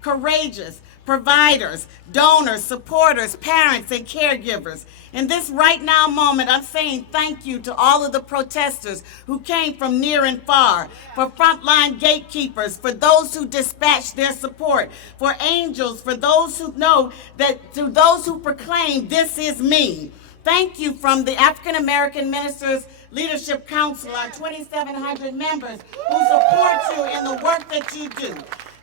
courageous providers, donors, supporters, parents, and caregivers. In this right now moment, I'm saying thank you to all of the protesters who came from near and far, for frontline gatekeepers, for those who dispatched their support, for angels, for those who know that, to those who proclaim, this is me. Thank you from the African American Ministers Leadership Council, our 2,700 members who support you in the work that you do.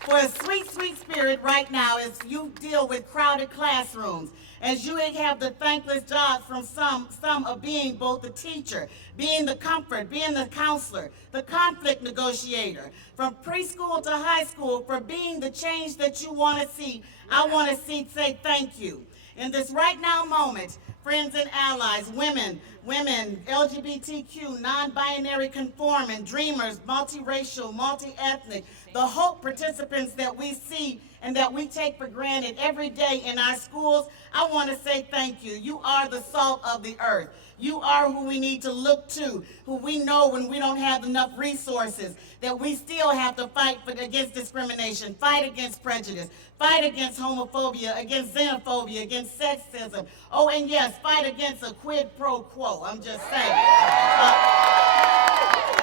For a sweet, sweet spirit right now as you deal with crowded classrooms, as you have the thankless jobs from some of being both the teacher, being the comfort, being the counselor, the conflict negotiator, from preschool to high school, for being the change that you want to see. I want to say thank you. In this right now moment, friends and allies, women, LGBTQ, non-binary conforming, dreamers, multiracial, multi-ethnic, the hope participants that we see and that we take for granted every day in our schools, I want to say thank you. You are the salt of the earth. You are who we need to look to, who we know when we don't have enough resources, that we still have to fight against discrimination, fight against prejudice, fight against homophobia, against xenophobia, against sexism. Oh, and yes, fight against a quid pro quo. I'm just saying.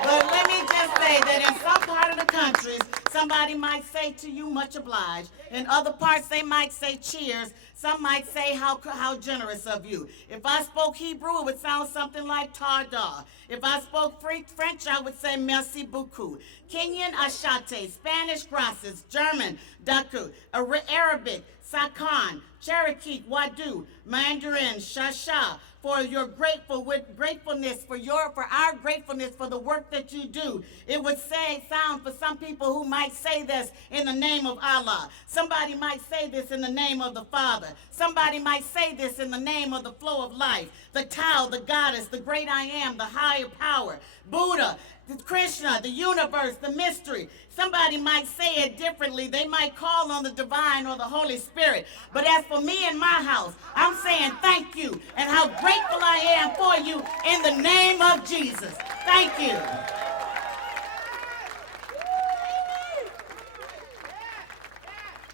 But let me just say that in some part of the countries, somebody might say to you, much obliged. In other parts, they might say cheers. Some might say, how generous of you. If I spoke Hebrew, it would sound something like tada. If I spoke French, I would say merci beaucoup. Kenyan, ashate. Spanish, gracias. German, daku. Arabic, sakan. Cherokee, wadu. Mandarin, shasha. For your gratefulness, for our gratefulness for the work that you do. It would sound for some people who might say this in the name of Allah. Somebody might say this in the name of the Father. Somebody might say this in the name of the flow of life, the Tao, the goddess, the great I am, the higher power, Buddha, Krishna, the universe, the mystery. Somebody might say it differently. They might call on the divine or the Holy Spirit. But as for me and my house, I'm saying thank you and how grateful I am for you in the name of Jesus. Thank you.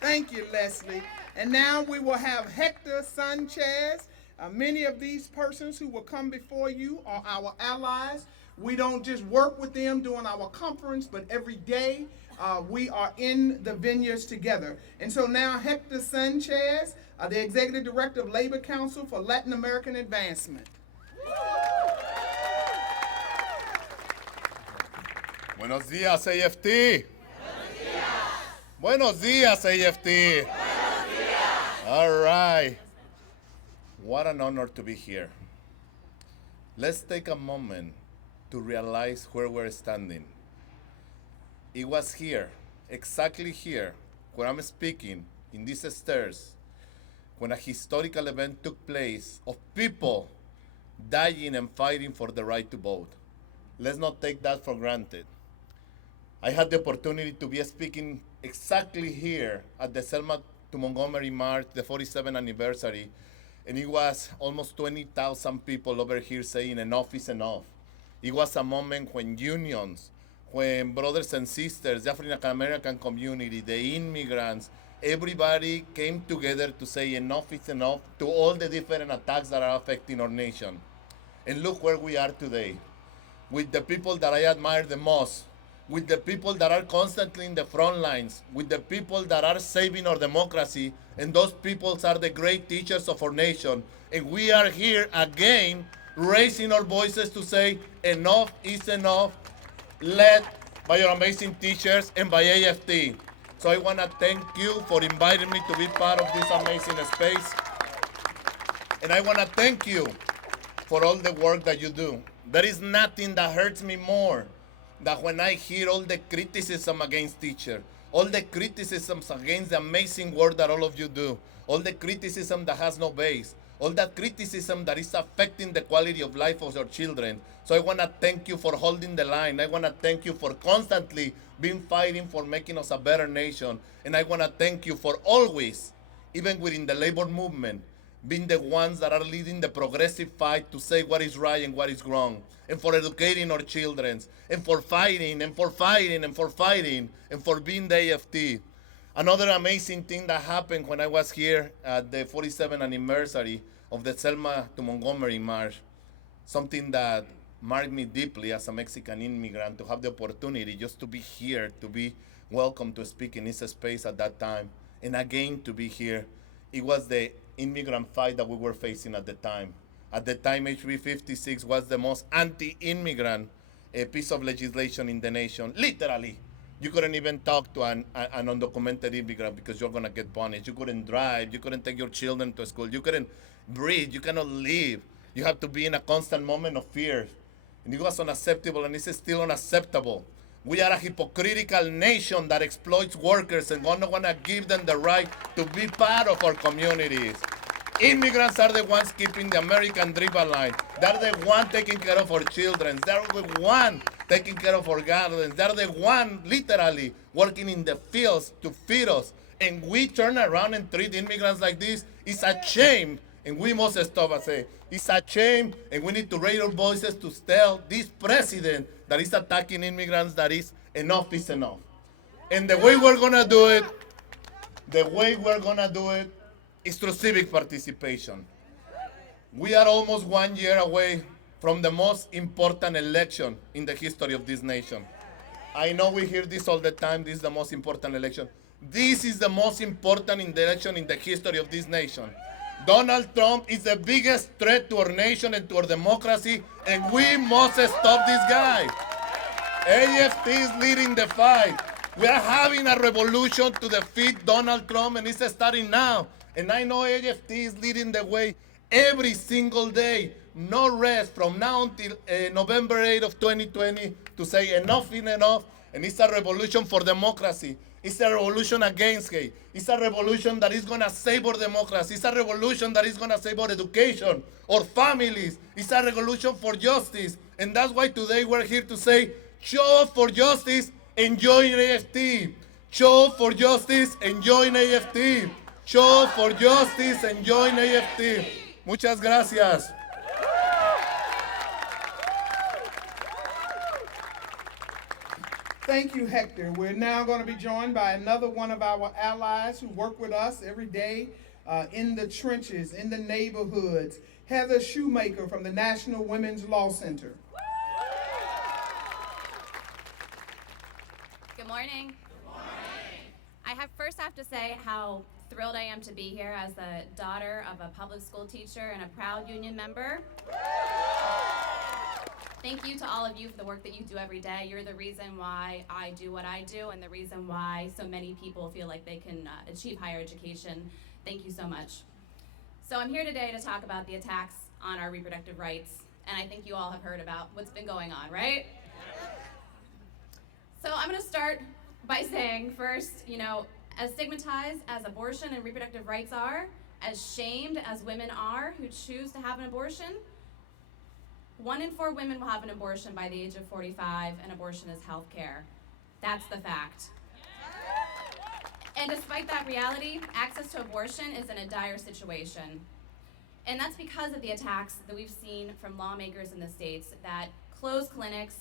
Thank you, Leslie. And now we will have Hector Sanchez. Many of these persons who will come before you are our allies. We don't just work with them during our conference, but every day we are in the vineyards together. And so now Hector Sanchez, the Executive Director of Labor Council for Latin American Advancement. Buenos días, AFT. Buenos días, AFT. Buenos días. All right. What an honor to be here. Let's take a moment to realize where we're standing. It was here, exactly here, where I'm speaking, in these stairs, when a historical event took place of people dying and fighting for the right to vote. Let's not take that for granted. I had the opportunity to be speaking exactly here at the Selma to Montgomery March, the 47th anniversary, and it was almost 20,000 people over here saying enough is enough. It was a moment when unions, when brothers and sisters, the African American community, the immigrants, everybody came together to say enough is enough to all the different attacks that are affecting our nation. And look where we are today, with the people that I admire the most, with the people that are constantly in the front lines, with the people that are saving our democracy, and those people are the great teachers of our nation. And we are here again, raising our voices to say enough is enough, led by your amazing teachers and by AFT. So I want to thank you for inviting me to be part of this amazing space. And I want to thank you for all the work that you do. There is nothing that hurts me more than when I hear all the criticism against teachers, all the criticisms against the amazing work that all of you do, all the criticism that has no base, all that criticism that is affecting the quality of life of our children. So I want to thank you for holding the line. I want to thank you for constantly being fighting for making us a better nation. And I want to thank you for always, even within the labor movement, being the ones that are leading the progressive fight to say what is right and what is wrong, and for educating our children, and for fighting, and for fighting, and for fighting, and for being the AFT. Another amazing thing that happened when I was here at the 47th anniversary of the Selma to Montgomery March, something that marked me deeply as a Mexican immigrant, to have the opportunity just to be here, to be welcome to speak in this space at that time, and again to be here. It was the immigrant fight that we were facing at the time. At the time, HB 56 was the most anti-immigrant piece of legislation in the nation, literally. You couldn't even talk to an undocumented immigrant because you're gonna get punished. You couldn't drive, you couldn't take your children to school, you couldn't breathe, you cannot live. You have to be in a constant moment of fear. And it was unacceptable, and it's still unacceptable. We are a hypocritical nation that exploits workers and don't want to give them the right to be part of our communities. Immigrants are the ones keeping the American dream alive. They're the one taking care of our children. They're the one taking care of our gardens. They're the one literally working in the fields to feed us. And we turn around and treat immigrants like this. It's a shame. And we must stop and say, it's a shame, and we need to raise our voices to tell this president that is attacking immigrants that enough is enough. And the way we're gonna do it, is through civic participation. We are almost 1 year away from the most important election in the history of this nation. I know we hear this all the time, this is the most important election. This is the most important election in the history of this nation. Donald Trump is the biggest threat to our nation and to our democracy, and we must stop this guy. AFT is leading the fight. We are having a revolution to defeat Donald Trump, and it's starting now. And I know AFT is leading the way every single day. No rest from now until November 8th of 2020 to say enough is enough. And it's a revolution for democracy. It's a revolution against hate. It's a revolution that is going to save our democracy. It's a revolution that is going to save our education, our families. It's a revolution for justice. And that's why today we're here to say, show up for justice and join AFT. Show up for justice and join AFT. Show up for justice and join AFT. Muchas gracias. Thank you, Hector. We're now going to be joined by another one of our allies who work with us every day in the trenches, in the neighborhoods. Heather Shoemaker from the National Women's Law Center. Good morning. Good morning. I have to say how thrilled I am to be here as the daughter of a public school teacher and a proud union member. Thank you to all of you for the work that you do every day. You're the reason why I do what I do and the reason why so many people feel like they can achieve higher education. Thank you so much. So I'm here today to talk about the attacks on our reproductive rights, and I think you all have heard about what's been going on, right? So I'm going to start by saying first, as stigmatized as abortion and reproductive rights are, as shamed as women are who choose to have an abortion, 1 in 4 women will have an abortion by the age of 45, and abortion is health care. That's the fact. And despite that reality, access to abortion is in a dire situation. And that's because of the attacks that we've seen from lawmakers in the states that close clinics,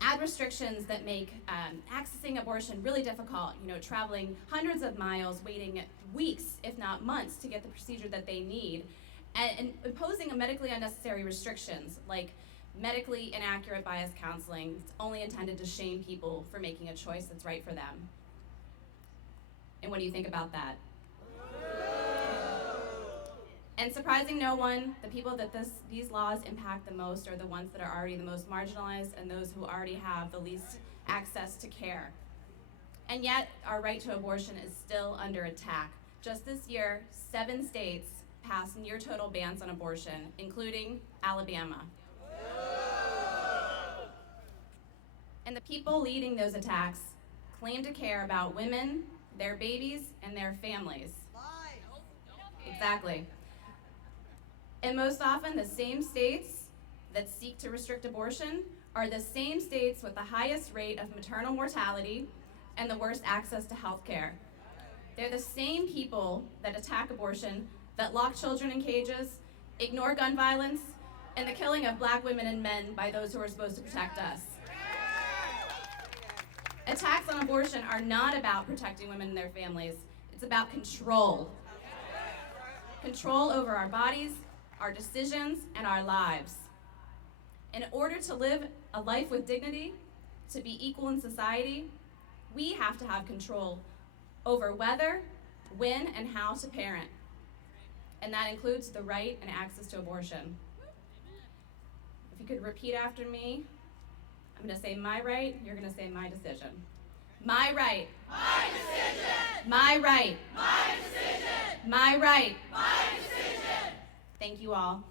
add restrictions that make accessing abortion really difficult, traveling hundreds of miles, waiting weeks, if not months, to get the procedure that they need, and imposing medically unnecessary restrictions like medically inaccurate bias counseling. It's only intended to shame people for making a choice that's right for them. And what do you think about that? And surprising no one, the people that these laws impact the most are the ones that are already the most marginalized and those who already have the least access to care. And yet, our right to abortion is still under attack. Just this year, 7 states passed near total bans on abortion, including Alabama. And the people leading those attacks claim to care about women, their babies, and their families. Exactly. And most often, the same states that seek to restrict abortion are the same states with the highest rate of maternal mortality and the worst access to health care. They're the same people that attack abortion, that lock children in cages, ignore gun violence, and the killing of Black women and men by those who are supposed to protect us. Attacks on abortion are not about protecting women and their families. It's about control. Control over our bodies, our decisions, and our lives. In order to live a life with dignity, to be equal in society, we have to have control over whether, when, and how to parent. And that includes the right and access to abortion. If you could repeat after me, I'm going to say my right, you're going to say my decision. My right. My decision. My right. My decision. My right. My decision. Thank you all.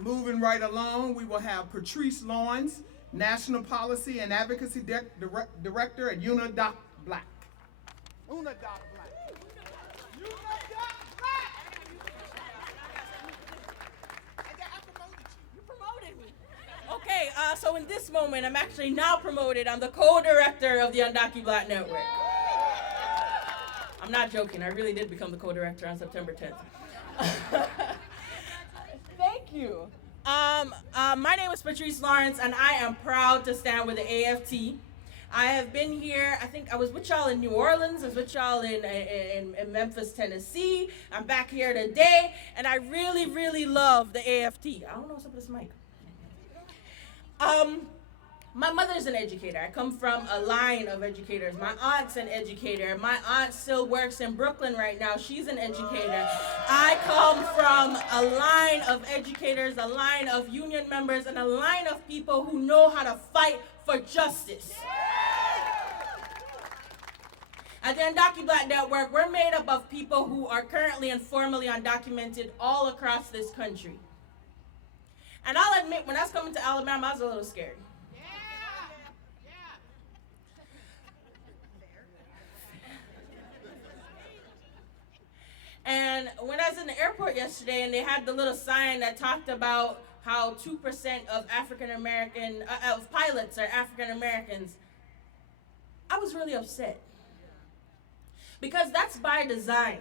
Moving right along, we will have Patrice Lawrence, National Policy and Advocacy Director at Untitled Black. Untitled Black. You promoted me. Okay, so in this moment, I'm actually now promoted. I'm the co-director of the Untitled Black Network. I'm not joking. I really did become the co-director on September 10th. Thank you. My name is Patrice Lawrence, and I am proud to stand with the AFT. I have been here, I think I was with y'all in New Orleans, I was with y'all in Memphis, Tennessee. I'm back here today, and I really, really love the AFT. I don't know what's up with this mic. My mother's an educator. I come from a line of educators. My aunt's an educator. My aunt still works in Brooklyn right now. She's an educator. I come from a line of educators, a line of union members, and a line of people who know how to fight for justice. At the Undocumented Black Network, we're made up of people who are currently and formerly undocumented all across this country. And I'll admit, when I was coming to Alabama, I was a little scared. And when I was in the airport yesterday and they had the little sign that talked about how 2% of of pilots are African Americans, I was really upset. Because that's by design.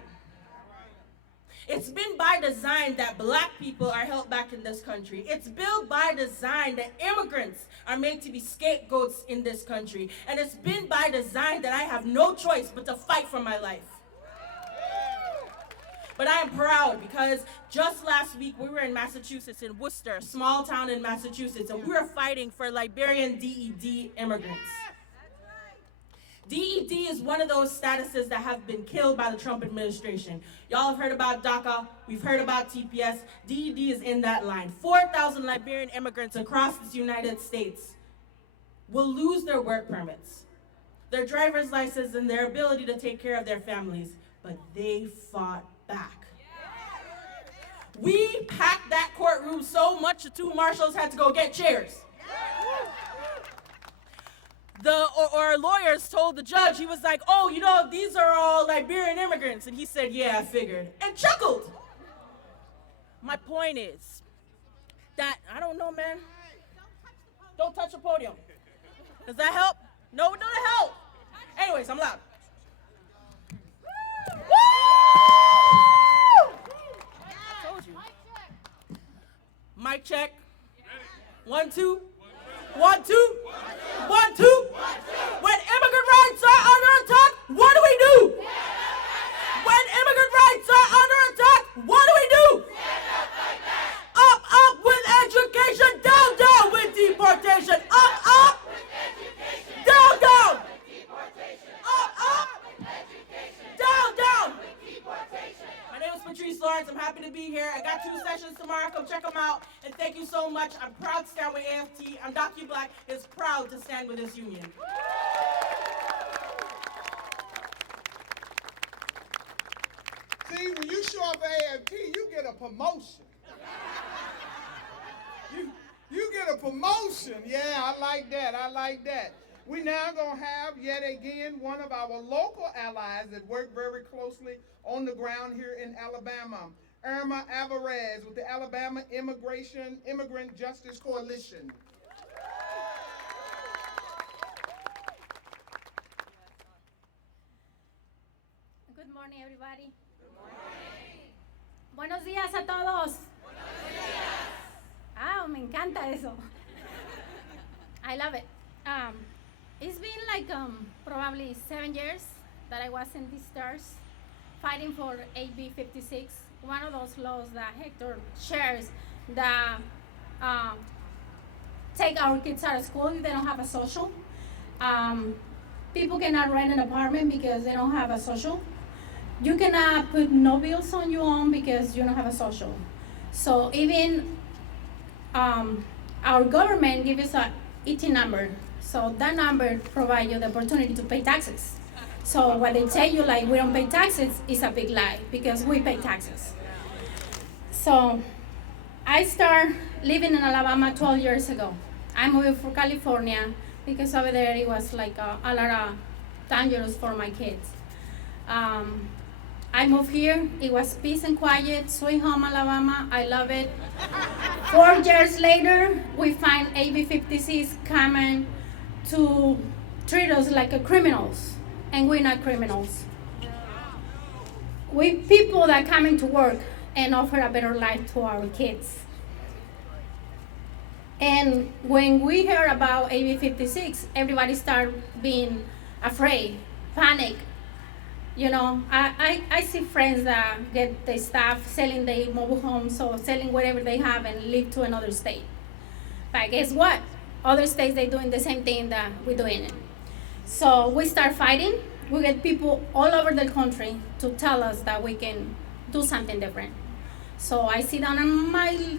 It's been by design that black people are held back in this country. It's built by design that immigrants are made to be scapegoats in this country. And it's been by design that I have no choice but to fight for my life. But I am proud because just last week we were in Massachusetts, in Worcester, a small town in Massachusetts, and we were fighting for Liberian DED immigrants. DED is one of those statuses that have been killed by the Trump administration. Y'all have heard about DACA, we've heard about TPS. DED is in that line. 4,000 Liberian immigrants across the United States will lose their work permits, their driver's license, and their ability to take care of their families, but they fought back. We packed that courtroom so much the two marshals had to go get chairs. Our lawyers told the judge, he was like, oh, you know, these are all Liberian immigrants. And he said, yeah, I figured, and chuckled. My point is that, I don't know, man. Don't touch the podium. Does that help? No, it doesn't help. Anyways, I'm loud. Woo! I told you. Mic check. 1, 2. 1, 2. 1, 2. When immigrant rights are under attack, what do we do? When immigrant rights are under attack, what do we do? Up, up with education, down, down with deportation. Up, up. Down, down. Up, up. Down, down. My name is Patrice Lawrence. I'm happy to be here. I got 2 sessions tomorrow. Come check them out. And thank you so much. I'm proud to stand with AFT. Undocumented Black is proud to stand with this union. See, when you show up at AFT, you get a promotion. You get a promotion. Yeah, I like that. I like that. We now going to have, yet again, one of our local allies that work very closely on the ground here in Alabama, Irma Alvarez with the Alabama Immigrant Justice Coalition. Good morning, everybody. Good morning. Buenos días a todos. Buenos días. me encanta eso. I love it. It's been like probably 7 years that I was in these stairs fighting for AB 56, one of those laws that Hector shares that take our kids out of school if they don't have a social. People cannot rent an apartment because they don't have a social. You cannot put no bills on your own because you don't have a social. So even our government gives us a ET number. So that number provides you the opportunity to pay taxes. So what they tell you, like, we don't pay taxes, is a big lie because we pay taxes. So I started living in Alabama 12 years ago. I moved for California because over there it was like a lot of dangerous for my kids. I moved here, it was peace and quiet, sweet home Alabama, I love it. 4 years later, we find AB 56 coming to treat us like criminals, and we're not criminals. We people that come into work and offer a better life to our kids. And when we heard about AB 56, everybody started being afraid, panic. You know, I see friends that get their stuff, selling their mobile homes or selling whatever they have and leave to another state. But guess what? Other states, they're doing the same thing that we're doing. So we start fighting. We get people all over the country to tell us that we can do something different. So I sit down in my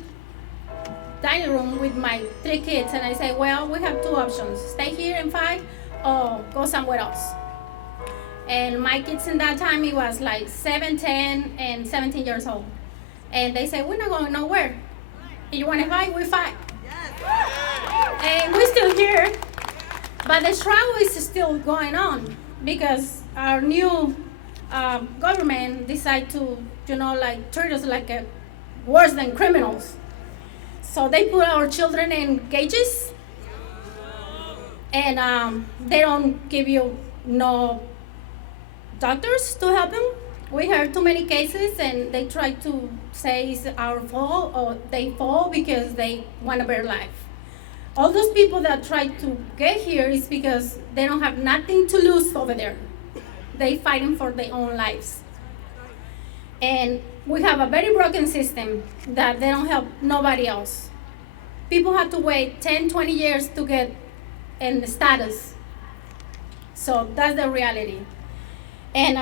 dining room with my 3 kids and I say, well, we have 2 options. Stay here and fight or go somewhere else. And my kids in that time, it was like 7, 10, and 17 years old. And they said, we're not going nowhere. If you want to fight, we fight. And we're still here. But the struggle is still going on because our new government decided to, like treat us like worse than criminals. So they put our children in cages. And they don't give you no doctors to help them. We heard too many cases and they try to say it's our fault or they fall because they want a better life. All those people that try to get here is because they don't have nothing to lose over there. They fighting for their own lives. And we have a very broken system that they don't help nobody else. People have to wait 10, 20 years to get in status. So that's the reality. And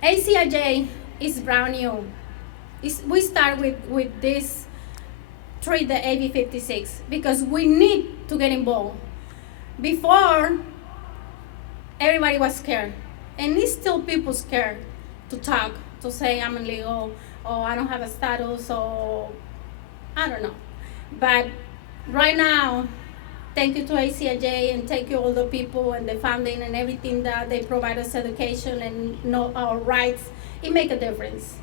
ACIJ is brand new. We start with this treat the AB 56 because we need to get involved. Before, everybody was scared. And it's still people scared to talk, to say I'm illegal, or I don't have a status, or I don't know. But right now, thank you to ACIJ and thank you all the people and the funding and everything that they provide us education and know our rights. It makes a difference.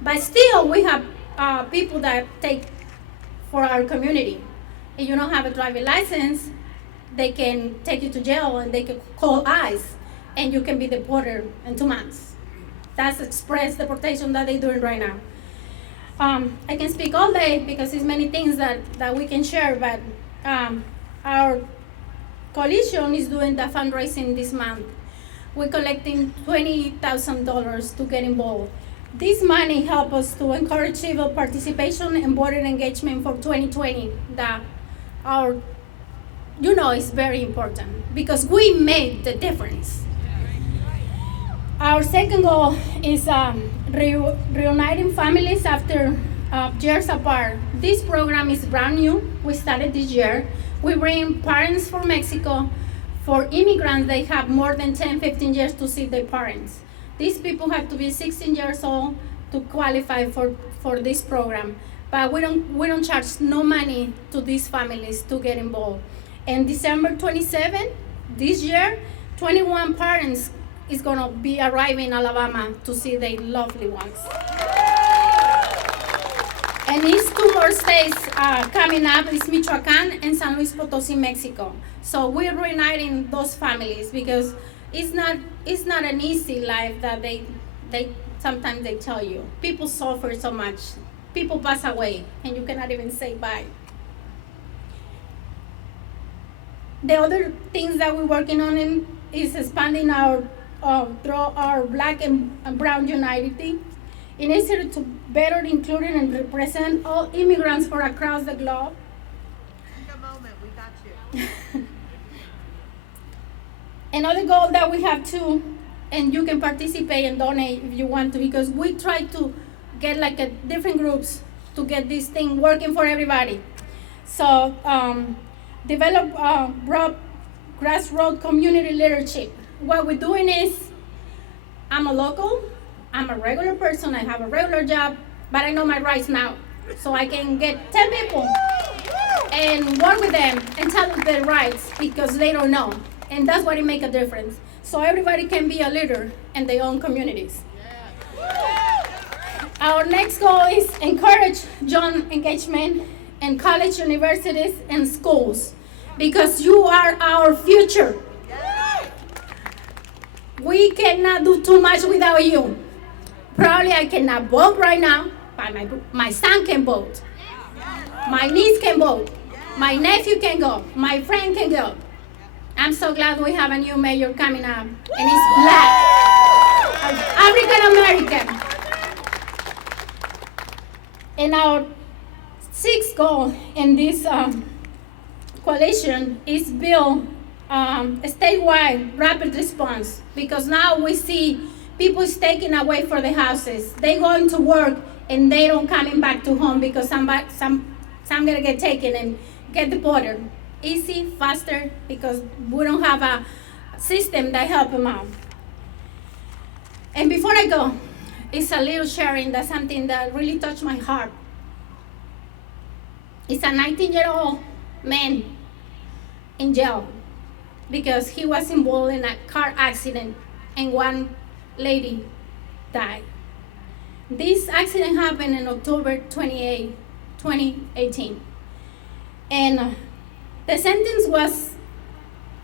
But still, we have people that take for our community. If you don't have a driving license, they can take you to jail and they can call ICE and you can be deported in 2 months. That's express deportation that they're doing right now. I can speak all day because there's many things that we can share, but our coalition is doing the fundraising this month. We're collecting $20,000 to get involved. This money helps us to encourage civil participation and voter engagement for 2020. That is very important because we made the difference. Our second goal is reuniting families after years apart. This program is brand new. We started this year. We bring parents from Mexico. For immigrants, they have more than 10, 15 years to see their parents. These people have to be 16 years old to qualify for this program. But we don't charge no money to these families to get involved. And December 27, this year, 21 parents is gonna be arriving in Alabama to see their lovely ones. And these 2 more states coming up is Michoacan and San Luis Potosí, Mexico. So we're reuniting those families because it's not an easy life that they sometimes they tell you. People suffer so much. People pass away and you cannot even say bye. The other things that we're working on is expanding our Black and Brown Unity initiative to better include and represent all immigrants from across the globe. Take a moment, we got you. Another goal that we have too, and you can participate and donate if you want to, because we try to get like different groups to get this thing working for everybody. So develop broad grassroots community leadership. What we're doing is, I'm a local, I'm a regular person, I have a regular job, but I know my rights now. So I can get 10 people and work with them and tell them their rights because they don't know. And that's what it makes a difference. So everybody can be a leader in their own communities. Our next goal is encourage young engagement in college, universities, and schools, because you are our future. We cannot do too much without you. Probably I cannot vote right now, but my son can vote. My niece can vote. My nephew can go. My friend can go. I'm so glad we have a new mayor coming up, and he's Black, African American. And our sixth goal in this coalition is build a statewide rapid response, because now we see people is taken away from the houses. They going to work and they don't coming back to home because some gonna get taken and get deported. Easy, faster, because we don't have a system that help them out. And before I go, it's a little sharing that's something that really touched my heart. It's a 19-year-old man in jail because he was involved in a car accident and one lady died. This accident happened in October 28, 2018. And the sentence was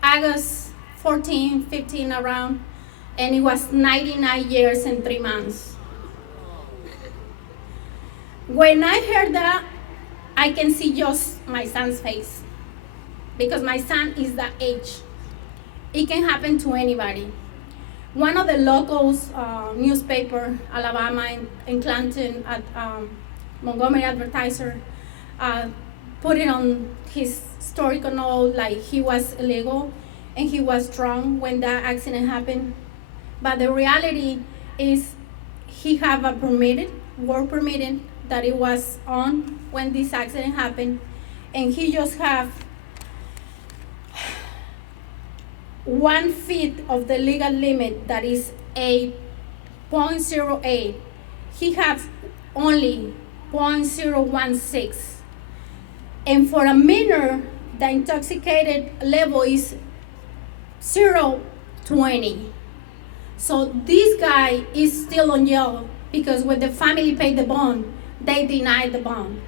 August 14, 15 around, and it was 99 years and 3 months. When I heard that, I can see just my son's face, because my son is that age. It can happen to anybody. One of the locals newspaper, Alabama in Clanton, at Montgomery Advertiser, put it on his historical note like he was illegal and he was drunk when that accident happened. But the reality is he have a work permit that it was on when this accident happened, and he just have 1 feet of the legal limit, that is 8.08. He has only 0.016. And for a minor, the intoxicated level is 0.20. So this guy is still on jail because when the family paid the bond, they denied the bond.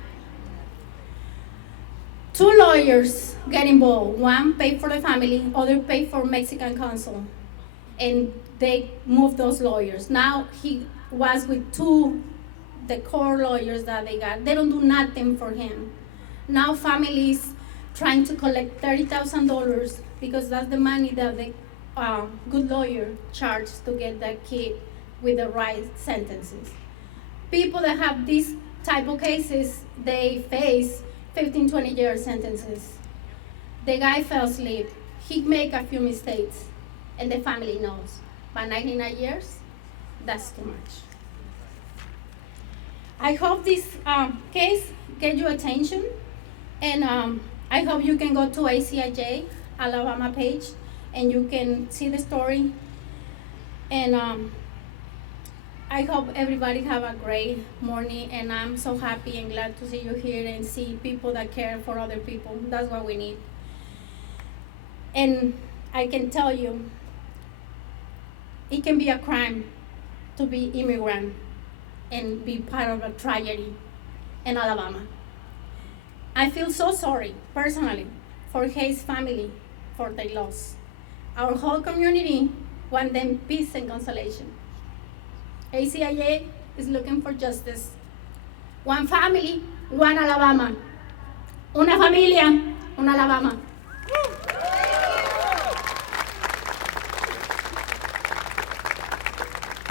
2 lawyers get involved. One paid for the family, other paid for Mexican counsel. And they moved those lawyers. Now he was with the core lawyers that they got. They don't do nothing for him. Now families trying to collect $30,000 because that's the money that the good lawyer charged to get that kid with the right sentences. People that have these type of cases, they face 15, 20-year sentences. The guy fell asleep. He made a few mistakes, and the family knows. But 99 years, that's too much. I hope this case get your attention, and I hope you can go to ACIJ Alabama page, and you can see the story. And I hope everybody have a great morning, and I'm so happy and glad to see you here and see people that care for other people. That's what we need. And I can tell you, it can be a crime to be immigrant and be part of a tragedy in Alabama. I feel so sorry, personally, for his family, for their loss. Our whole community wants them peace and consolation. ACIA is looking for justice. One family, one Alabama. Una familia, una Alabama.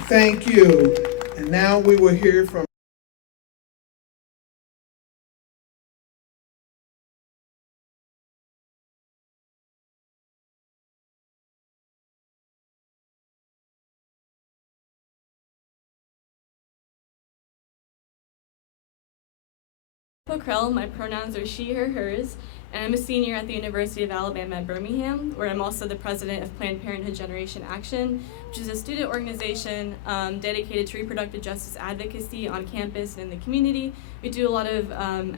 Thank you. And now we will hear from Krell. My pronouns are she, her, hers, and I'm a senior at the University of Alabama at Birmingham, where I'm also the president of Planned Parenthood Generation Action, which is a student organization dedicated to reproductive justice advocacy on campus and in the community. We do a lot of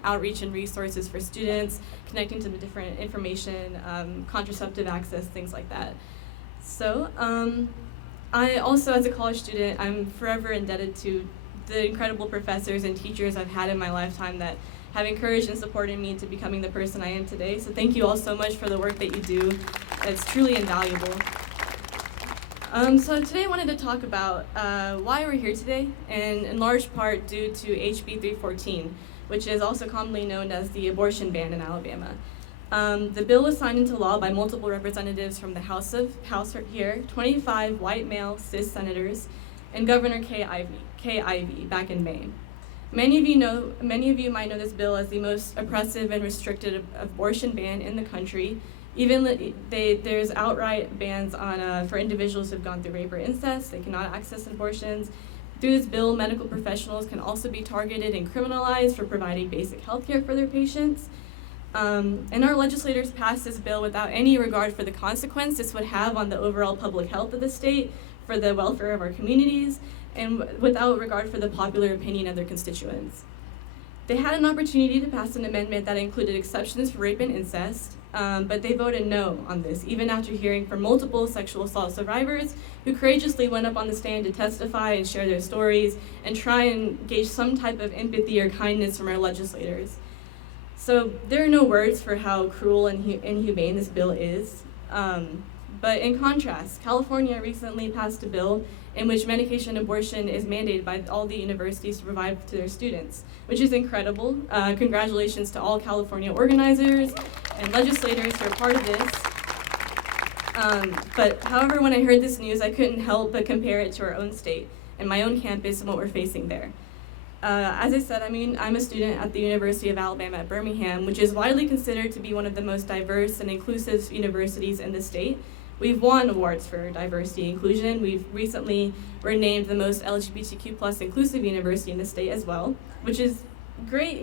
outreach and resources for students, connecting to the different information, contraceptive access, things like that. So I also, as a college student, I'm forever indebted to the incredible professors and teachers I've had in my lifetime that have encouraged and supported me to becoming the person I am today. So thank you all so much for the work that you do. It's truly invaluable. So today I wanted to talk about why we're here today, and in large part due to HB 314, which is also commonly known as the abortion ban in Alabama. The bill was signed into law by multiple representatives from the House here, 25 white male cis senators, and Governor Kay Ivey back in May. Many of you might know this bill as the most oppressive and restricted abortion ban in the country. Even there's outright bans on for individuals who've gone through rape or incest. They cannot access abortions. Through this bill, medical professionals can also be targeted and criminalized for providing basic health care for their patients. And our legislators passed this bill without any regard for the consequence this would have on the overall public health of the state, for the welfare of our communities, and without regard for the popular opinion of their constituents. They had an opportunity to pass an amendment that included exceptions for rape and incest, but they voted no on this, even after hearing from multiple sexual assault survivors who courageously went up on the stand to testify and share their stories and try and gauge some type of empathy or kindness from our legislators. So there are no words for how cruel and inhumane this bill is. But in contrast, California recently passed a bill in which medication abortion is mandated by all the universities to provide to their students, which is incredible. Congratulations to all California organizers and legislators who are part of this. But however, when I heard this news, I couldn't help but compare it to our own state and my own campus and what we're facing there. As I said, I'm a student at the University of Alabama at Birmingham, which is widely considered to be one of the most diverse and inclusive universities in the state. We've won awards for diversity and inclusion. We've recently were named the most LGBTQ+ inclusive university in the state as well, which is great,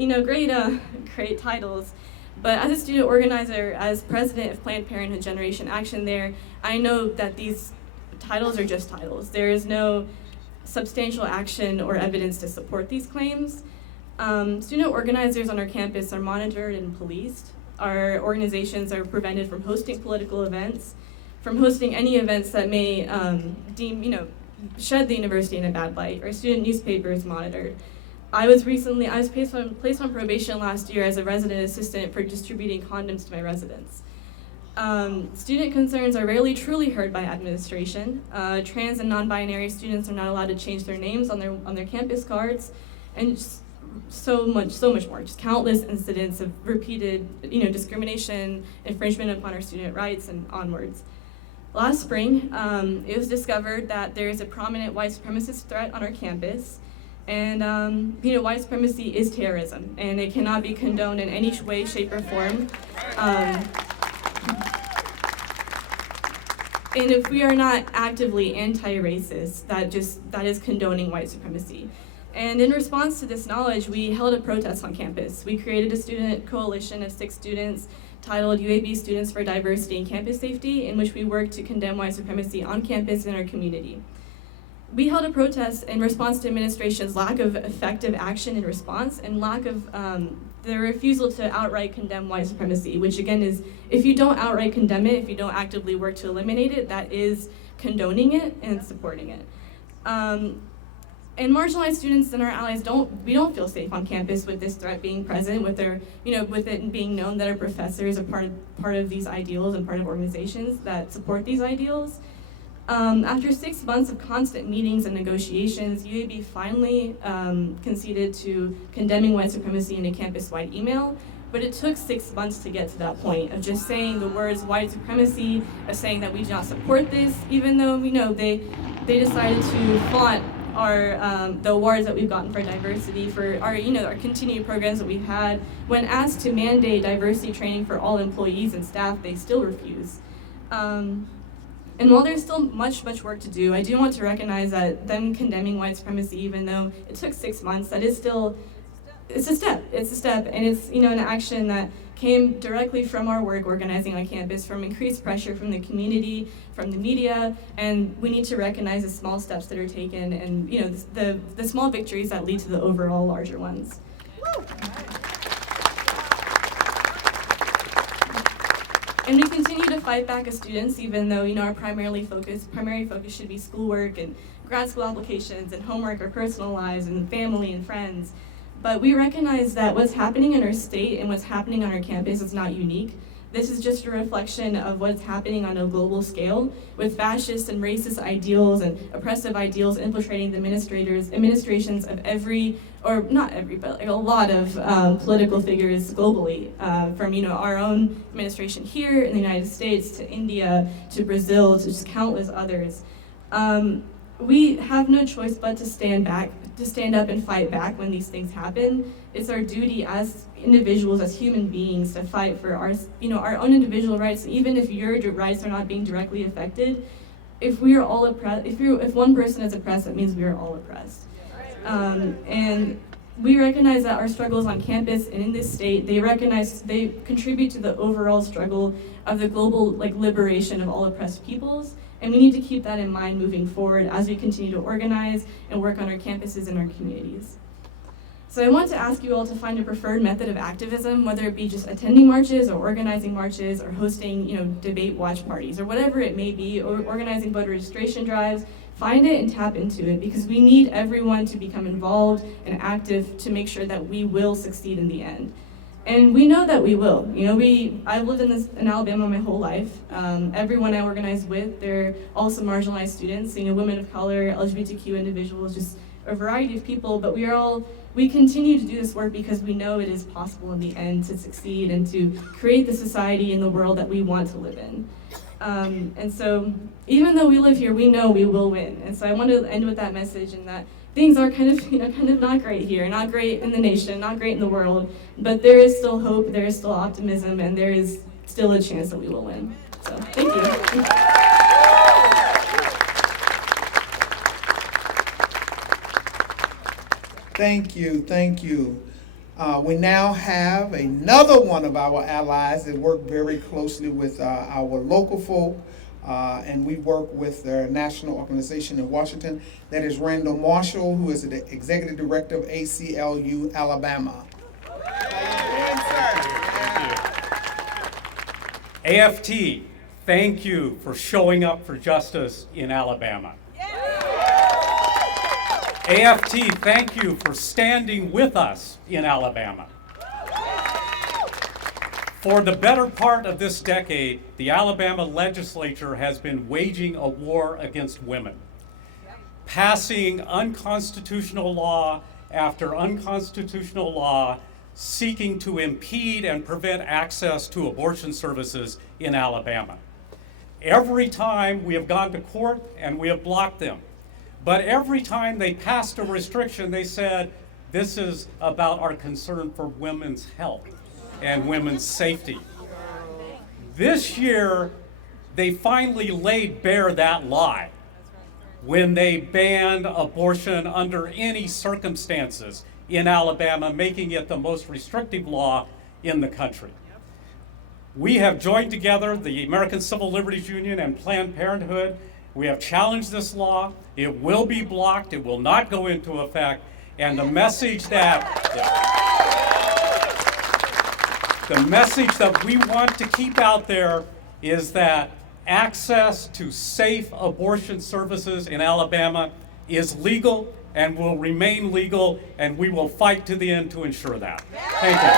great titles. But as a student organizer, as president of Planned Parenthood Generation Action there, I know that these titles are just titles. There is no substantial action or evidence to support these claims. Student organizers on our campus are monitored and policed. Our organizations are prevented from hosting political events, from hosting any events that may shed the university in a bad light. Our student newspaper is monitored. I was placed on probation last year as a resident assistant for distributing condoms to my residents. Student concerns are rarely truly heard by administration. Trans and non-binary students are not allowed to change their names on their campus cards, and just so much more. Just countless incidents of repeated, discrimination, infringement upon our student rights, and onwards. Last spring, it was discovered that there is a prominent white supremacist threat on our campus. And, white supremacy is terrorism, and it cannot be condoned in any way, shape, or form. And if we are not actively anti-racist, that is condoning white supremacy. And in response to this knowledge, we held a protest on campus. We created a student coalition of 6 students titled UAB Students for Diversity and Campus Safety, in which we work to condemn white supremacy on campus and in our community. We held a protest in response to administration's lack of effective action in response and lack of the refusal to outright condemn white supremacy, which again is, if you don't outright condemn it, if you don't actively work to eliminate it, that is condoning it and supporting it. And marginalized students and our allies don't feel safe on campus with this threat being present, with it being known that our professors are part of these ideals and part of organizations that support these ideals. After 6 months of constant meetings and negotiations, UAB finally conceded to condemning white supremacy in a campus-wide email, but it took 6 months to get to that point of just saying the words white supremacy, of saying that we do not support this, even though we know they decided to flaunt the awards that we've gotten for diversity, for our continued programs that we've had. When asked to mandate diversity training for all employees and staff, they still refuse. And while there's still much work to do, I do want to recognize that them condemning white supremacy, even though it took 6 months, that is still, it's a step, and it's an action that came directly from our work organizing on campus, from increased pressure from the community, from the media, and we need to recognize the small steps that are taken and the small victories that lead to the overall larger ones. And we continue to fight back as students, even though our primary focus should be schoolwork and grad school applications and homework, our personal lives and family and friends. But we recognize that what's happening in our state and what's happening on our campus is not unique. This is just a reflection of what's happening on a global scale, with fascist and racist ideals and oppressive ideals infiltrating the administrations of not every, but a lot of political figures globally, from our own administration here in the United States to India to Brazil to just countless others. We have no choice but to stand up and fight back when these things happen. It's our duty as individuals, as human beings, to fight for our own individual rights, even if your rights are not being directly affected. If we are all oppressed, if one person is oppressed, that means we are all oppressed. And we recognize that our struggles on campus and in this state, they contribute to the overall struggle of the global liberation of all oppressed peoples. And we need to keep that in mind moving forward as we continue to organize and work on our campuses and our communities. So I want to ask you all to find a preferred method of activism, whether it be just attending marches or organizing marches or hosting, debate watch parties or whatever it may be, or organizing voter registration drives. Find it and tap into it, because we need everyone to become involved and active to make sure that we will succeed in the end. And we know that we will. I've lived in Alabama my whole life. Everyone I organize with, they're also marginalized students, women of color, LGBTQ individuals, just a variety of people. But we continue to do this work because we know it is possible in the end to succeed and to create the society and the world that we want to live in. And so, even though we live here, we know we will win. And so I want to end with that message, and that things are kind of not great here, not great in the nation, not great in the world, but there is still hope, there is still optimism, and there is still a chance that we will win. So, thank you. Thank you. We now have another one of our allies that work very closely with our local folk, and we work with their national organization in Washington. That is Randall Marshall, who is the Executive Director of ACLU Alabama. AFT, thank you for showing up for justice in Alabama. AFT, thank you for standing with us in Alabama. For the better part of this decade, the Alabama legislature has been waging a war against women, passing unconstitutional law after unconstitutional law, seeking to impede and prevent access to abortion services in Alabama. Every time we have gone to court and we have blocked them, but every time they passed a restriction, they said, this is about our concern for women's health and women's safety. This year, they finally laid bare that lie when they banned abortion under any circumstances in Alabama, making it the most restrictive law in the country. We have joined together, the American Civil Liberties Union and Planned Parenthood. We have challenged this law. It will be blocked. It will not go into effect. And the message that we want to keep out there is that access to safe abortion services in Alabama is legal and will remain legal, and we will fight to the end to ensure that. Thank you.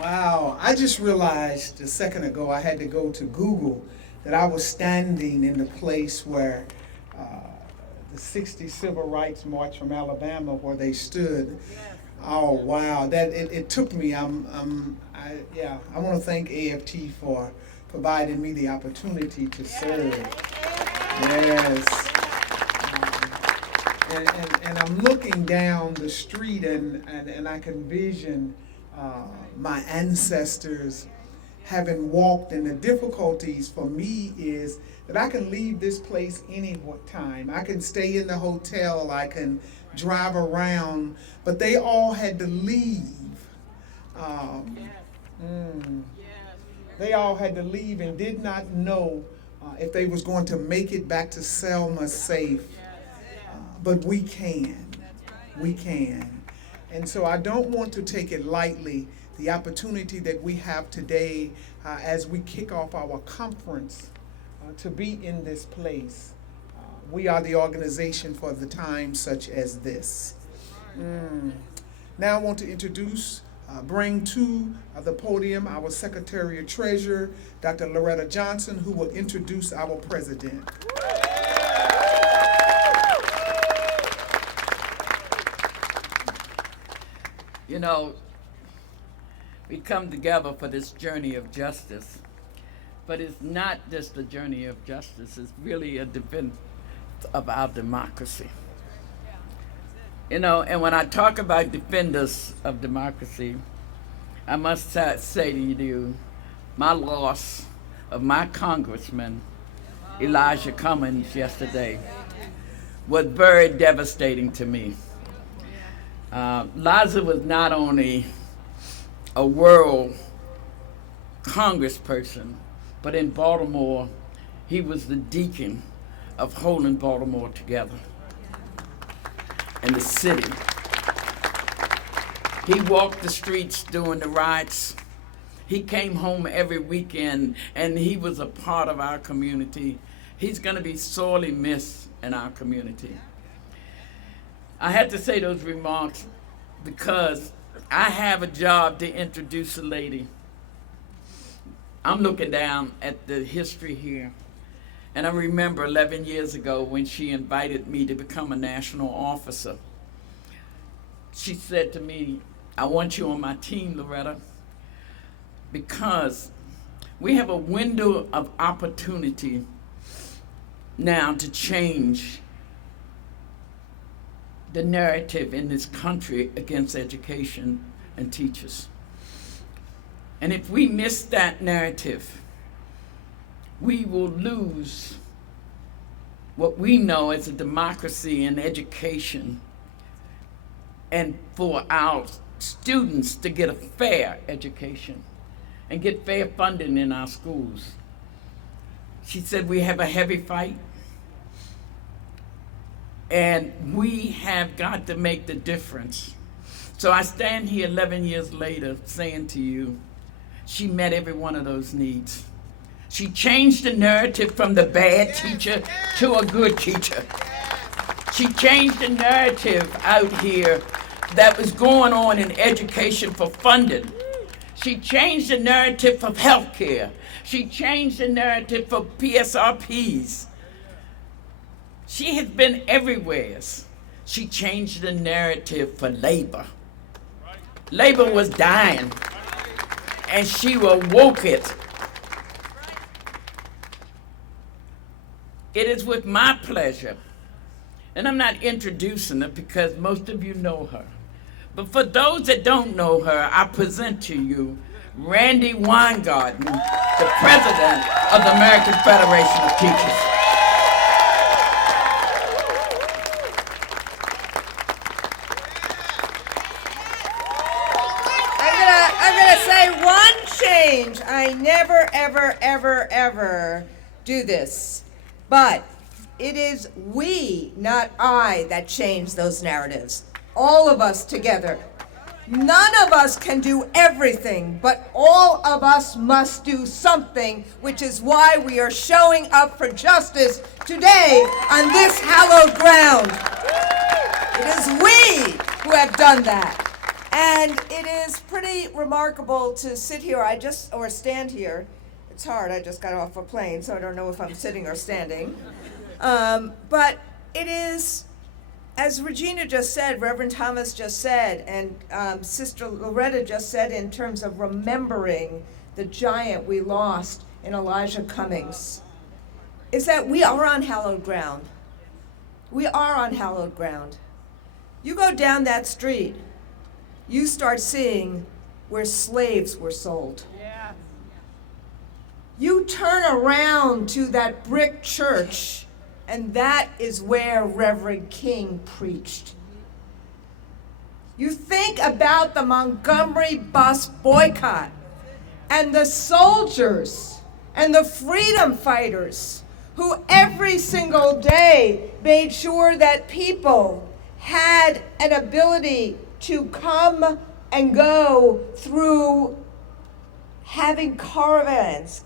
Wow, I just realized a second ago I had to go to Google that I was standing in the place where the 60 Civil Rights March from Alabama, where they stood. Oh wow, that it took me. I want to thank AFT for providing me the opportunity to serve. Yes. And I'm looking down the street and I can vision my ancestors having walked, and the difficulties for me is that I can leave this place any time. I can stay in the hotel, I can drive around, but they all had to leave. They all had to leave and did not know if they was going to make it back to Selma safe. But we can. We can. And so I don't want to take it lightly, the opportunity that we have today as we kick off our conference to be in this place. We are the organization for the time such as this. Now I want to bring to the podium our Secretary of Treasury, Dr. Loretta Johnson, who will introduce our president. You know, we come together for this journey of justice, but it's not just a journey of justice, it's really a defense of our democracy. You know, and when I talk about defenders of democracy, I must say to you, my loss of my Congressman, Elijah Cummings, yesterday was very devastating to me. Liza was not only a world congressperson, but in Baltimore, he was the deacon of holding Baltimore together and the city. He walked the streets during the riots. He came home every weekend, and he was a part of our community. He's going to be sorely missed in our community. I had to say those remarks because I have a job to introduce a lady. I'm looking down at the history here, and I remember 11 years ago when she invited me to become a national officer. She said to me, I want you on my team, Loretta, because we have a window of opportunity now to change the narrative in this country against education and teachers. And if we miss that narrative, we will lose what we know as a democracy and education, and for our students to get a fair education and get fair funding in our schools. She said we have a heavy fight, and we have got to make the difference. So I stand here 11 years later saying to you, she met every one of those needs. She changed the narrative from the bad teacher to a good teacher. She changed the narrative out here that was going on in education for funding. She changed the narrative of healthcare. She changed the narrative for PSRPs. She has been everywhere. She changed the narrative for labor. Labor was dying, and she awoke it. It is with my pleasure, and I'm not introducing her because most of you know her, but for those that don't know her, I present to you Randi Weingarten, the president of the American Federation of Teachers. I never, ever, ever, ever do this. But it is we, not I, that change those narratives. All of us together. None of us can do everything, but all of us must do something, which is why we are showing up for justice today on this hallowed ground. It is we who have done that. And it is pretty remarkable to sit here, or stand here. It's hard, I just got off a plane, so I don't know if I'm sitting or standing. But it is, as Regina just said, Reverend Thomas just said, and Sister Loretta just said in terms of remembering the giant we lost, and Elijah Cummings, is that we are on hallowed ground. We are on hallowed ground. You go down that street, you start seeing where slaves were sold. Yeah. You turn around to that brick church, and that is where Reverend King preached. You think about the Montgomery bus boycott and the soldiers and the freedom fighters who every single day made sure that people had an ability to come and go through having caravans,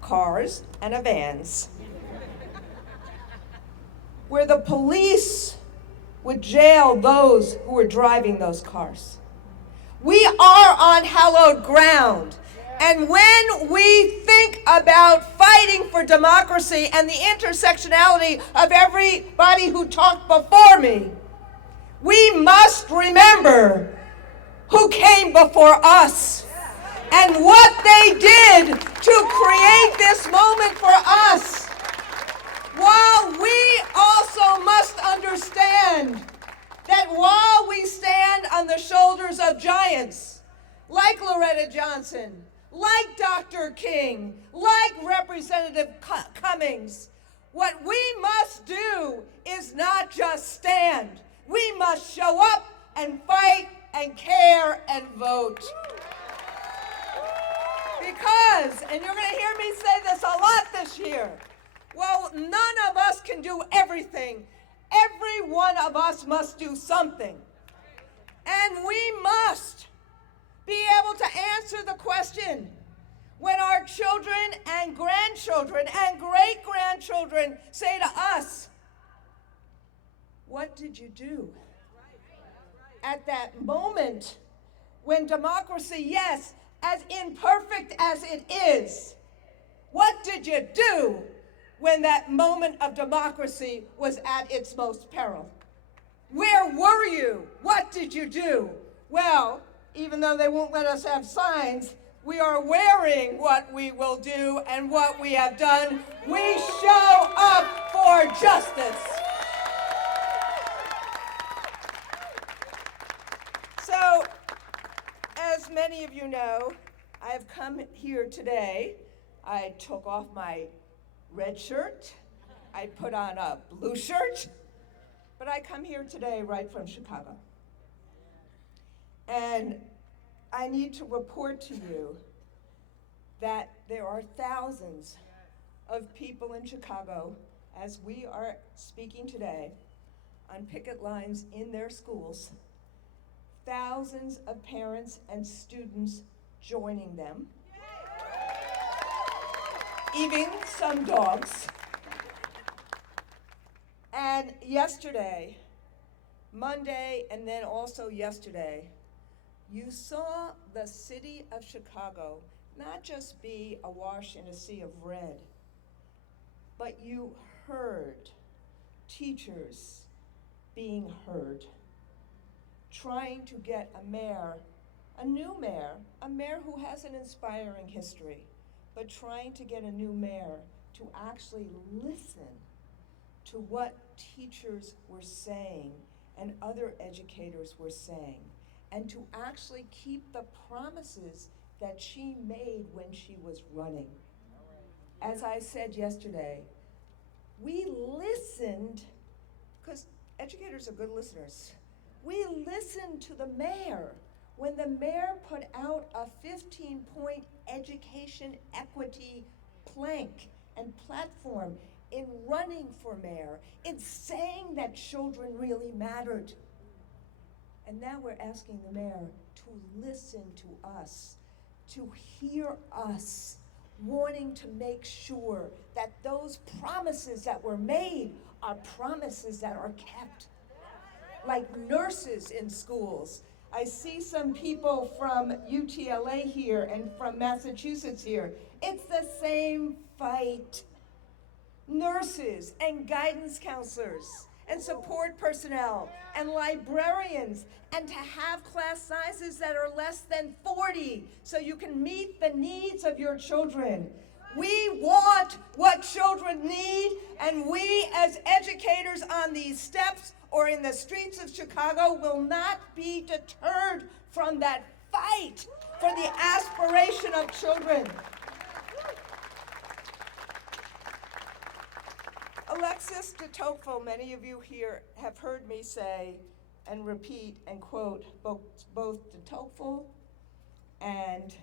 cars and a vans, where the police would jail those who were driving those cars. We are on hallowed ground. And when we think about fighting for democracy and the intersectionality of everybody who talked before me, we must remember who came before us and what they did to create this moment for us. While we also must understand that while we stand on the shoulders of giants, like Loretta Johnson, like Dr. King, like Representative Cummings, what we must do is not just stand. We must show up and fight and care and vote. Because, and you're going to hear me say this a lot this year, well, none of us can do everything. Every one of us must do something. And we must be able to answer the question when our children and grandchildren and great-grandchildren say to us, what did you do? At that moment when democracy, yes, as imperfect as it is, what did you do when that moment of democracy was at its most peril? Where were you? What did you do? Well, even though they won't let us have signs, we are wearing what we will do and what we have done. We show up for justice. So, as many of you know, I have come here today. I took off my red shirt, I put on a blue shirt, but I come here today right from Chicago. And I need to report to you that there are thousands of people in Chicago, as we are speaking today, on picket lines in their schools, thousands of parents and students joining them, even some dogs. And yesterday, Monday, and then also yesterday, you saw the city of Chicago not just be awash in a sea of red, but you heard teachers being heard, trying to get a mayor, a new mayor, a mayor who has an inspiring history, but trying to get a new mayor to actually listen to what teachers were saying and other educators were saying, and to actually keep the promises that she made when she was running. As I said yesterday, we listened, because educators are good listeners. We listened to the mayor when the mayor put out a 15-point education equity plank and platform in running for mayor, in saying that children really mattered. And now we're asking the mayor to listen to us, to hear us, wanting to make sure that those promises that were made are promises that are kept. Like nurses in schools. I see some people from UTLA here and from Massachusetts here. It's the same fight. Nurses and guidance counselors and support personnel and librarians, and to have class sizes that are less than 40 so you can meet the needs of your children. We want what children need, and we as educators on these steps or in the streets of Chicago will not be deterred from that fight for the aspiration of children. Alexis de Tocqueville, many of you here have heard me say and repeat and quote both de Tocqueville and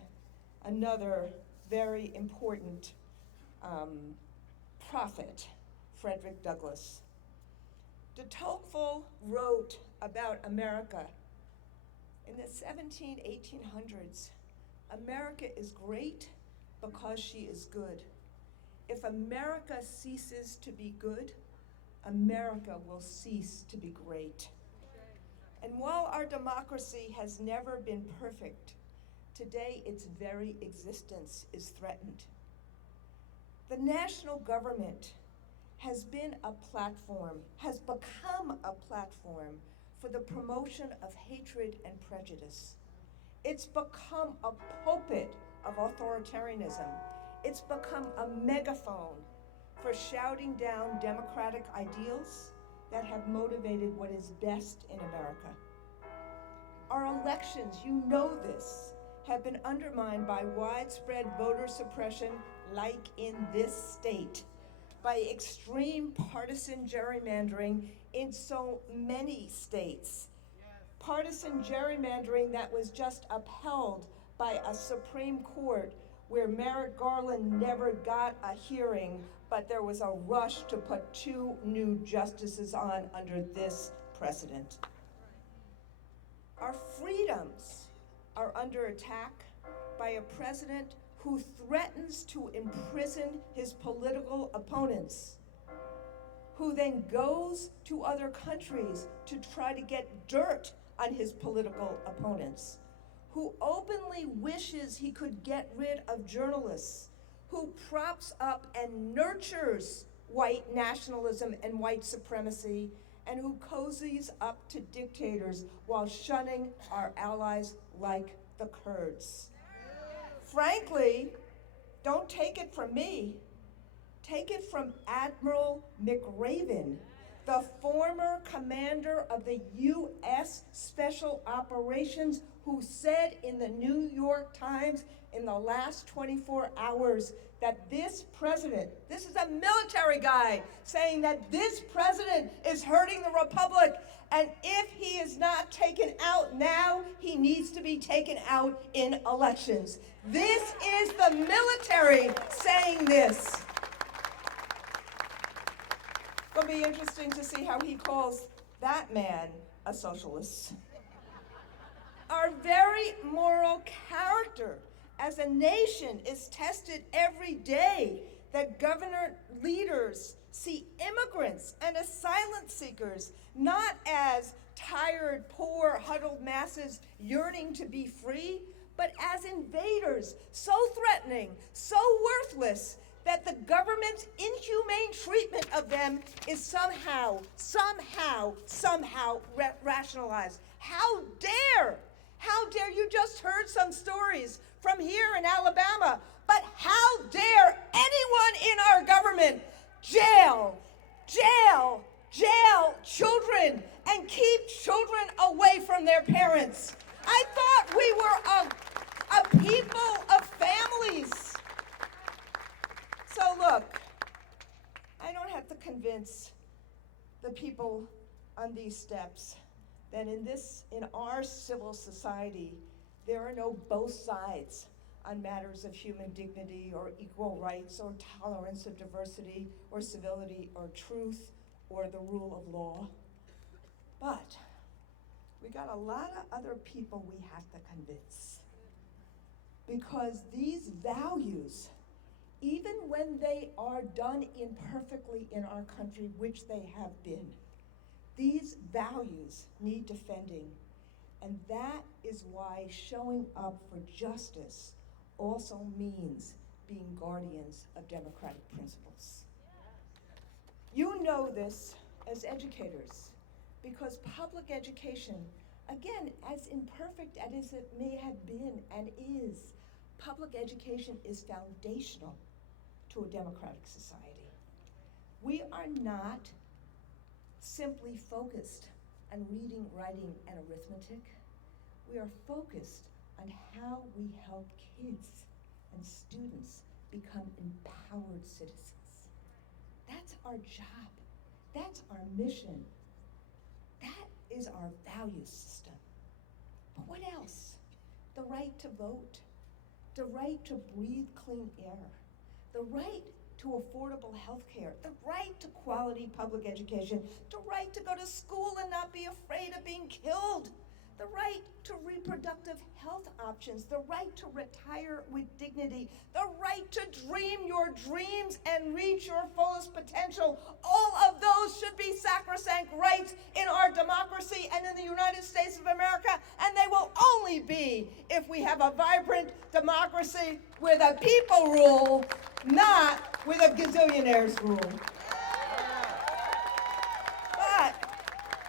another very important prophet, Frederick Douglass. De Tocqueville wrote about America in the 1800s. America is great because she is good. If America ceases to be good, America will cease to be great. And while our democracy has never been perfect, today its very existence is threatened. The national government has become a platform for the promotion of hatred and prejudice. It's become a pulpit of authoritarianism. It's become a megaphone for shouting down democratic ideals that have motivated what is best in America. Our elections, you know this, have been undermined by widespread voter suppression like in this state, by extreme partisan gerrymandering in so many states. Partisan gerrymandering that was just upheld by a Supreme Court where Merrick Garland never got a hearing, but there was a rush to put 2 new justices on under this precedent. Our freedoms are under attack by a president who threatens to imprison his political opponents, who then goes to other countries to try to get dirt on his political opponents, who openly wishes he could get rid of journalists, who props up and nurtures white nationalism and white supremacy, and who cozies up to dictators while shunning our allies like the Kurds. Frankly, don't take it from me, take it from Admiral McRaven, the former commander of the U.S. Special Operations, who said in the New York Times in the last 24 hours that this president, this is a military guy, saying that this president is hurting the republic, and if he is not taken out now, he needs to be taken out in elections. This is the military saying this. It'll be interesting to see how he calls that man a socialist. Our very moral character as a nation is tested every day that governor leaders see immigrants and asylum seekers not as tired, poor, huddled masses yearning to be free, but as invaders so threatening, so worthless, that the government's inhumane treatment of them is somehow rationalized. How dare you just heard some stories from here in Alabama, but how dare anyone in our government jail children and keep children away from their parents? I thought we were a people of families. So look, I don't have to convince the people on these steps that in our civil society, there are no both sides on matters of human dignity or equal rights or tolerance of diversity or civility or truth or the rule of law. But we got a lot of other people we have to convince, because these values, even when they are done imperfectly in our country, which they have been, these values need defending. And that is why showing up for justice also means being guardians of democratic principles. You know this, as educators, because public education, again, as imperfect as it may have been and is, public education is foundational to a democratic society. We are not simply focused on reading, writing, and arithmetic. We are focused on how we help kids and students become empowered citizens. That's our job. That's our mission. That is our value system. But what else? The right to vote, the right to breathe clean air, the right to affordable health care, the right to quality public education, the right to go to school and not be afraid of being killed, the right to reproductive health options, the right to retire with dignity, the right to dream your dreams and reach your fullest potential. All of those should be sacrosanct rights in our democracy and in the United States of America, and they will only be if we have a vibrant democracy where the people rule, not where the gazillionaires rule. But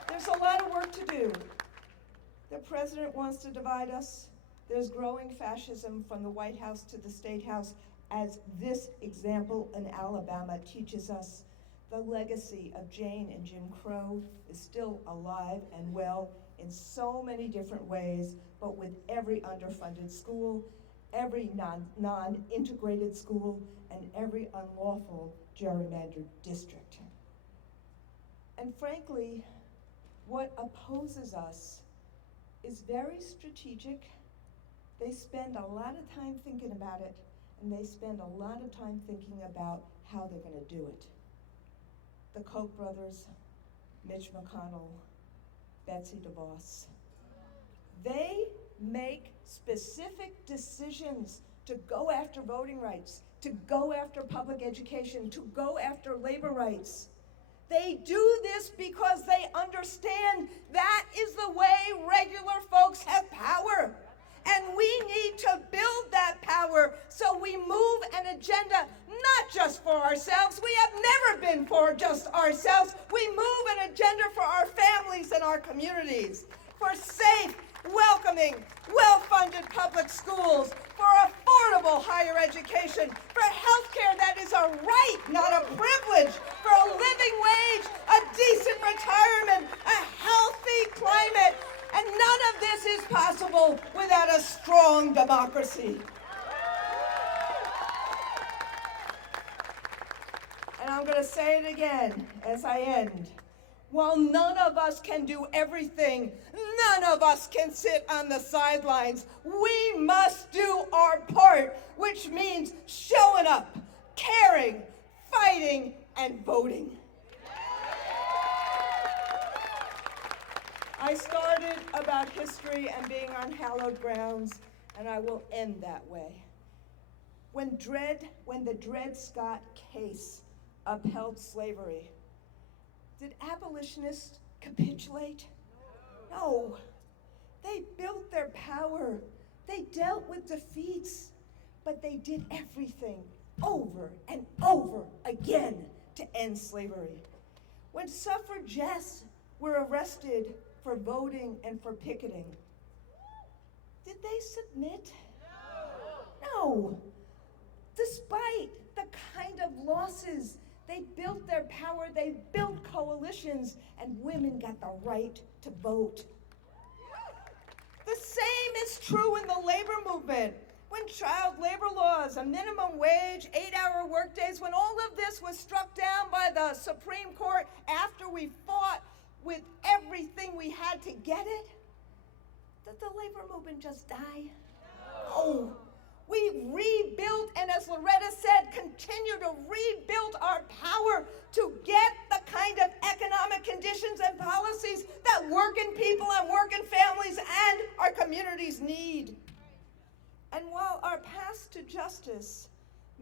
there's a lot of work to do. The president wants to divide us. There's growing fascism from the White House to the State House, as this example in Alabama teaches us. The legacy of Jane and Jim Crow is still alive and well in so many different ways, but with every underfunded school, every non-integrated school, and every unlawful gerrymandered district. And frankly, what opposes us is very strategic. They spend a lot of time thinking about it, and they spend a lot of time thinking about how they're going to do it. The Koch brothers, Mitch McConnell, Betsy DeVos. They make specific decisions to go after voting rights, to go after public education, to go after labor rights. They do this because they understand that is the way regular folks have power. And we need to build that power so we move an agenda not just for ourselves. We have never been for just ourselves. We move an agenda for our families and our communities, for safe, welcoming, well-funded public schools, for affordable higher education, for health care that is a right, not a privilege, for a living wage, a decent retirement, a healthy climate. And none of this is possible without a strong democracy. And I'm going to say it again as I end. While none of us can do everything, none of us can sit on the sidelines. We must do our part, which means showing up, caring, fighting, and voting. I started about history and being on hallowed grounds, and I will end that way. When the Dred Scott case upheld slavery, did abolitionists capitulate? No. They built their power. They dealt with defeats, but they did everything over and over again to end slavery. When suffragettes were arrested for voting and for picketing, did they submit? No. Despite the kind of losses, they built their power, they built coalitions, and women got the right to vote. The same is true in the labor movement. When child labor laws, a minimum wage, 8-hour workdays, when all of this was struck down by the Supreme Court after we fought with everything we had to get it, did the labor movement just die? No. We rebuilt, and as Loretta said, continue to rebuild our power to get the kind of economic conditions and policies that working people and working families and our communities need. And while our paths to justice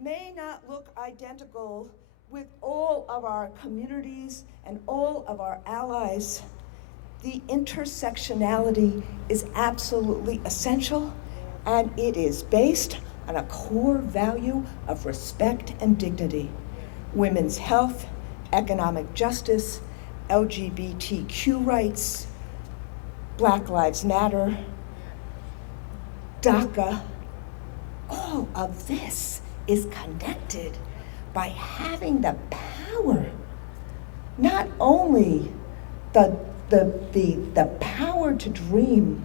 may not look identical with all of our communities and all of our allies, the intersectionality is absolutely essential, and it is based on a core value of respect and dignity. Women's health, economic justice, LGBTQ rights, Black Lives Matter, DACA. All of this is connected by having the power, not only the power to dream,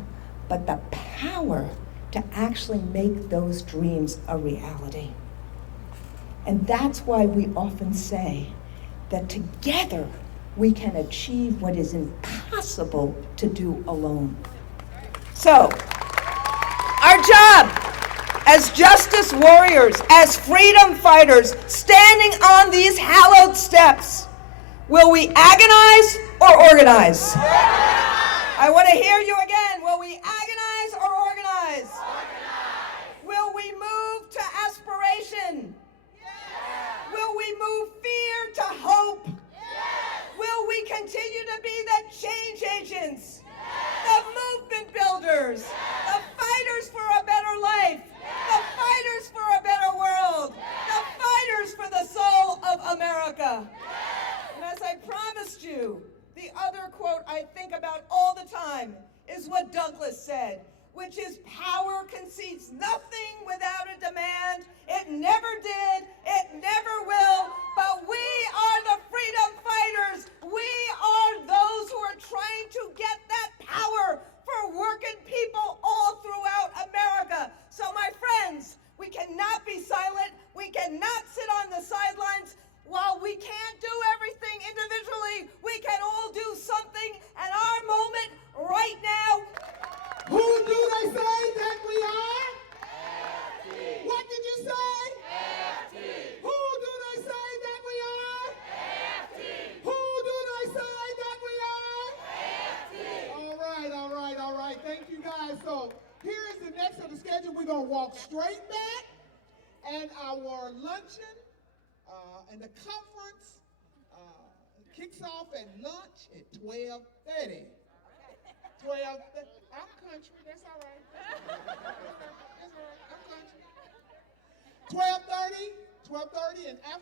but the power to actually make those dreams a reality. And that's why we often say that together we can achieve what is impossible to do alone. So, our job as justice warriors, as freedom fighters, standing on these hallowed steps, will we agonize or organize? I want to hear you again. Will we agonize or organize? Will we move to aspiration? Will we move fear to hope? Will we continue to be the change agents, the movement builders, the fighters for a better life, the fighters for a better world, the fighters for the soul of America? And as I promised you, the other quote I think about all the time is what Douglas said, which is, power concedes nothing without a demand. It never did, it never will, but we are the freedom fighters. We are those who are trying to get that power for working people all throughout America. So my friends, we cannot be silent. We cannot sit on the sidelines. While we can't do everything individually, we can all do something, and our moment right now. Who do they say that we are? FT. What did you say? FT. Who do they say that we are? FT. Who do they say that we are? FT. All right. Thank you guys. So here is the next of the schedule. We're going to walk straight back, and our luncheon and the conference kicks off at lunch at 12:30. 12. I'm country. That's all right. That's all right. I'm country. 12:30, and after